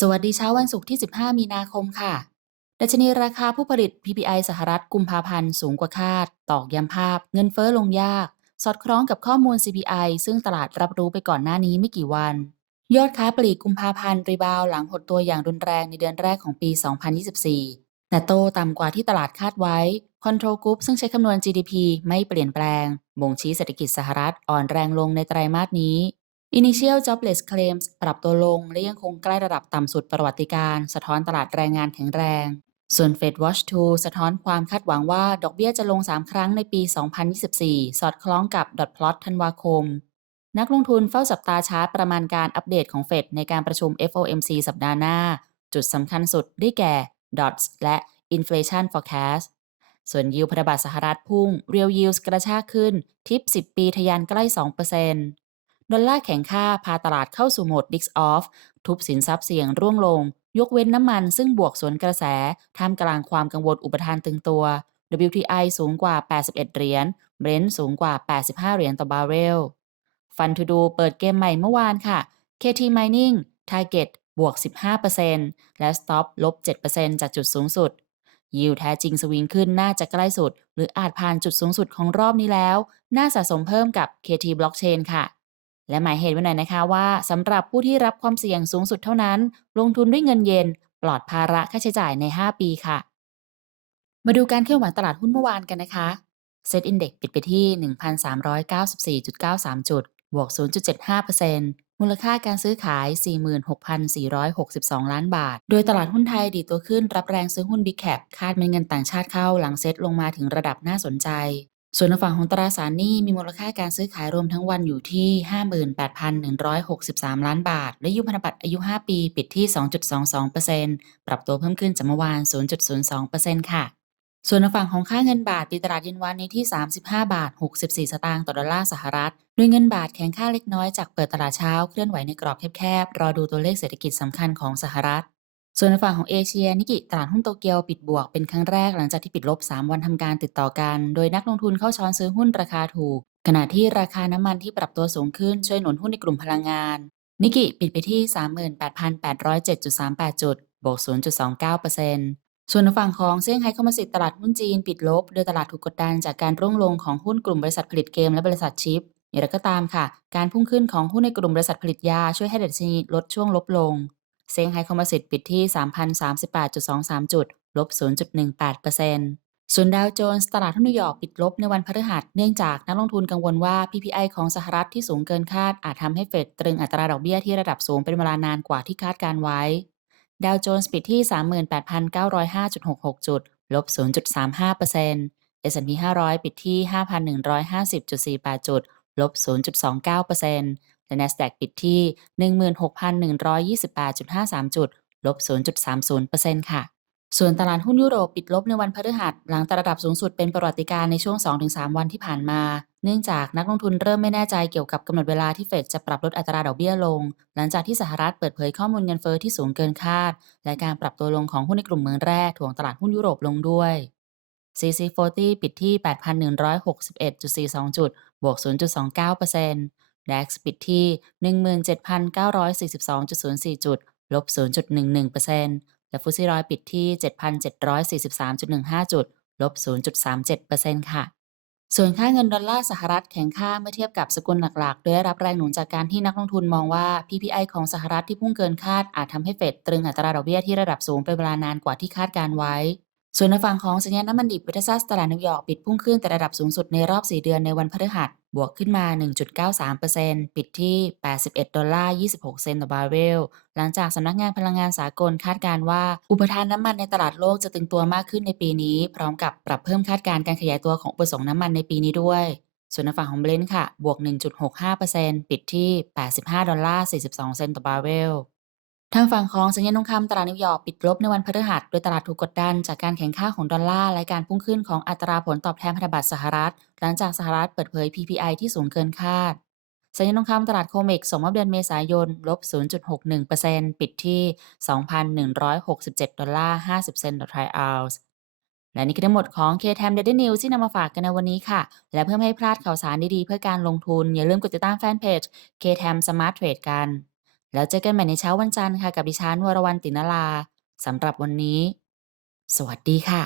สวัสดีเช้าวันศุกร์ที่ 15 มีนาคมค่ะ ดัชนีราคาผู้ผลิต PPI สหรัฐกุมภาพันธ์สูงกว่าคาด ตอกย้ำภาพ เงินเฟ้อลงยาก สอดคล้องกับข้อมูล CPI ซึ่งตลาดรับรู้ไปก่อนหน้านี้ไม่กี่วัน ยอดค้าปลีกกุมภาพันธ์รีบาวหลังหดตัวอย่างรุนแรงในเดือนแรกของปี 2024 แต่โตต่ำกว่าที่ตลาดคาดไว้ Control Group ซึ่งใช้คำนวณ GDP ไม่เปลี่ยนแปลง บ่งชี้เศรษฐกิจสหรัฐอ่อนแรงลงในไตรมาสนี้ Initial Jobless Claims ปรับตัวลงและยังคงใกล้ระดับต่ำสุดประวัติการ สะท้อนตลาดแรงงานแข็งแรง ส่วน Fed Watch 2 สะท้อนความคาดหวังว่าดอกเบี้ยจะลง 3 ครั้งในปี 2024 สอดคล้องกับ dot plot ธันวาคม นักลงทุนเฝ้าจับตาชาร์ตประมาณการอัปเดตของ Fed ในการประชุม FOMC สัปดาห์หน้า จุดสำคัญสุดได้แก่ dots และ inflation forecast ส่วนยิวพันธบัตรสหรัฐพุ่ง real yields กระชากขึ้น ทิป 10 ปีทะยานใกล้ 2% ดอลลาร์แข็งค่าพาตลาดเข้าสู่โหมด risk off ทุบสินทรัพย์เสี่ยงร่วงลง ยกเว้นน้ำมันซึ่งบวกสวนกระแส ท่ามกลางความกังวลอุปทานตึงตัว WTI สูงกว่า 81 เหรียญ Brent สูงกว่า 85 เหรียญต่อบาร์เรล ฟันทูดูเปิดเกมใหม่เมื่อวานค่ะ KT Mining Target บวก 15%และ Stop ลบ 7%จากจุดสูงสุด ยิวแท้จริงสวิงขึ้นน่าจะใกล้สุด หรืออาจผ่านจุดสูงสุดของรอบนี้แล้ว น่าสะสมเพิ่มกับ KT Blockchain ค่ะ และหมายเหตุไว้หน่อยนะคะว่าสำหรับผู้ที่รับความเสี่ยงสูงสุดเท่านั้น ลงทุนด้วยเงินเย็น ปลอดภาระค่าใช้จ่ายใน 5 ปีค่ะ มาดูการเคลื่อนไหวตลาดหุ้นเมื่อวานกันนะคะเซ็ตอินเด็กปิดไปที่ 1,394.93 จุด บวก 0.75%มูลค่าการซื้อขาย 46,462 ล้านบาท โดยตลาดหุ้นไทยดีตัวขึ้นรับแรงซื้อหุ้น Big Cap คาดเม็ดเงินต่างชาติเข้าหลังเซ็ตลงมาถึงระดับน่าสนใจ ส่วนฝั่งของตราสารหนี้มีมูลค่าการซื้อขายรวมทั้งวันอยู่ที่ 58,163 ล้านบาท และยุพันธบัตรอายุ 5 ปี ปิดที่ 2.22%ปรับตัวเพิ่มขึ้นจากเมื่อวาน 0.02%ค่ะ ส่วนฝั่งของค่าเงินบาทปิดตลาดเย็นวันนี้ที่ 35 บาท 64 สตางค์ต่อดอลลาร์สหรัฐโดยเงินบาทแข็งค่าเล็กน้อยจากเปิดตลาดเช้าเคลื่อนไหวในกรอบแคบๆ รอดูตัวเลขเศรษฐกิจสำคัญของสหรัฐ ส่วนในฝั่งของเอเชียนิกิตลาดหุ้นโตเกียวปิดบวกเป็นครั้งแรกหลังจากที่ปิดลบ 3 วันทำการติดต่อกัน โดยนักลงทุนเข้าช้อนซื้อหุ้นราคาถูก ขณะที่ราคาน้ำมันที่ปรับตัวสูงขึ้นช่วยหนุนหุ้นในกลุ่มพลังงาน นิกิปิดไปที่ 38,807.38 จุด บวก 0.29%ส่วนในฝั่งของเซี่ยงไฮ้คอมโพสิตตลาดหุ้นจีนปิดลบ โดยตลาดถูกกดดันจากการร่วงลงของหุ้นกลุ่มบริษัทผลิตเกมและบริษัทชิปอย่างไรก็ตามค่ะ การพุ่งขึ้นของหุ้นในกลุ่มบริษัทผลิตยาช่วยให้ดัชนีลดช่วงลบลง เซี่ยงไฮ้คอมโพสิตปิดที่ 3,038.23 จุด ลบ 0.18%ส่วนดาวโจนส์ตลาดหุ้นนิวยอร์กปิดลบในวันพฤหัส เนื่องจากนักลงทุนกังวลว่า PPI ของสหรัฐที่สูงเกินคาดอาจทำให้เฟดตรึงอัตราดอกเบี้ยที่ระดับสูงเป็นเวลานานกว่าที่คาดการไว้ ดาวโจนส์ปิดที่ 38,905.66 จุด ลบ 0.35% S&P 500 ปิดที่ 5,150.48 จุด ลบ 0.29% และ NASDAQ ปิดที่ 16,128.53 จุด ลบ 0.30%ค่ะ ส่วนตลาดหุ้นยุโรปปิดลบในวันพฤหัส หลังตระดับสูงสุดเป็นประวัติการในช่วง 2-3 วันที่ผ่านมา เนื่องจากนักลงทุนเริ่มไม่แน่ใจเกี่ยวกับกำหนดเวลาที่เฟดจะปรับลดอัตราดอกเบี้ยลง หลังจากที่สหรัฐเปิดเผยข้อมูลเงินเฟ้อที่สูงเกินคาด และการปรับตัวลงของหุ้นในกลุ่มเมืองแร่ถ่วงตลาดหุ้นยุโรปลงด้วย CC40 ปิดที่ 8,161.42 จุด บวก 0.29% DAX ปิดที่ 17,942.04 จุด ลบ 0.11%และฟุตซี่ร้อยปิดที่ 7,743.15 จุด ลบ 0.37%ค่ะ ส่วนค่าเงินดอลลาร์สหรัฐแข็งค่าเมื่อเทียบกับสกุลหลักๆ โดยได้รับแรงหนุนจากการที่นักลงทุนมองว่า PPI ของสหรัฐที่พุ่งเกินคาดอาจทำให้เฟดตรึงอัตราดอกเบี้ยที่ระดับสูงเป็นเวลานานกว่าที่คาดการไว้ ส่วนในฝั่งของสัญญาณน้ำมันดิบเวทซัสตลาดนิวยอร์กปิดพุ่งขึ้นแต่ระดับสูงสุดในรอบ 4 เดือนในวันพฤหัส บวกขึ้นมา 1.93%ปิดที่ 81 ดอลลาร์ 26 เซนต์ต่อบาร์เรล หลังจากสำนักงานพลังงานสากลคาดการณ์ว่า อุปทานน้ำมันในตลาดโลกจะตึงตัวมากขึ้นในปีนี้ พร้อมกับปรับเพิ่มคาดการณ์การขยายตัวของอุปสงค์น้ำมันในปีนี้ด้วย ส่วนในฝั่งของเบรนท์ค่ะ บวก 1.65%ปิดที่ 85 ดอลลาร์ 42 เซนต์ต่อบาร์เรล ทางฝั่งของสัญญาณทองคำตลาดนิวยอร์กปิดลบในวันพฤหัส โดยตลาดถูกกดดันจากการแข่งข้าของดอลลาร์ และการพุ่งขึ้นของอัตราผลตอบแทนพันธบัตรสหรัฐ หลังจากสหรัฐเปิดเผย PPI ที่สูงเกินคาด สัญญาณทองคำตลาดโคเมกส่งมอบเดือนเมษายนลบ 0.61%ปิดที่ 2,167 ดอลลาร์ 50 เซนต์ต่อทรัลออนซ์และนี่คือทั้งหมดของ KTM Daily News ที่นำมาฝากกันในวันนี้ค่ะ และเพื่อไม่ให้พลาดข่าวสารดีๆ เพื่อการลงทุน อย่าลืมกดติดตามแฟนเพจ KTM Smart Trade กัน แล้วเจอกันใหม่ในเช้าวันจันทร์ค่ะกับดิฉันวรวรรณตินลาสำหรับวันนี้ สวัสดีค่ะ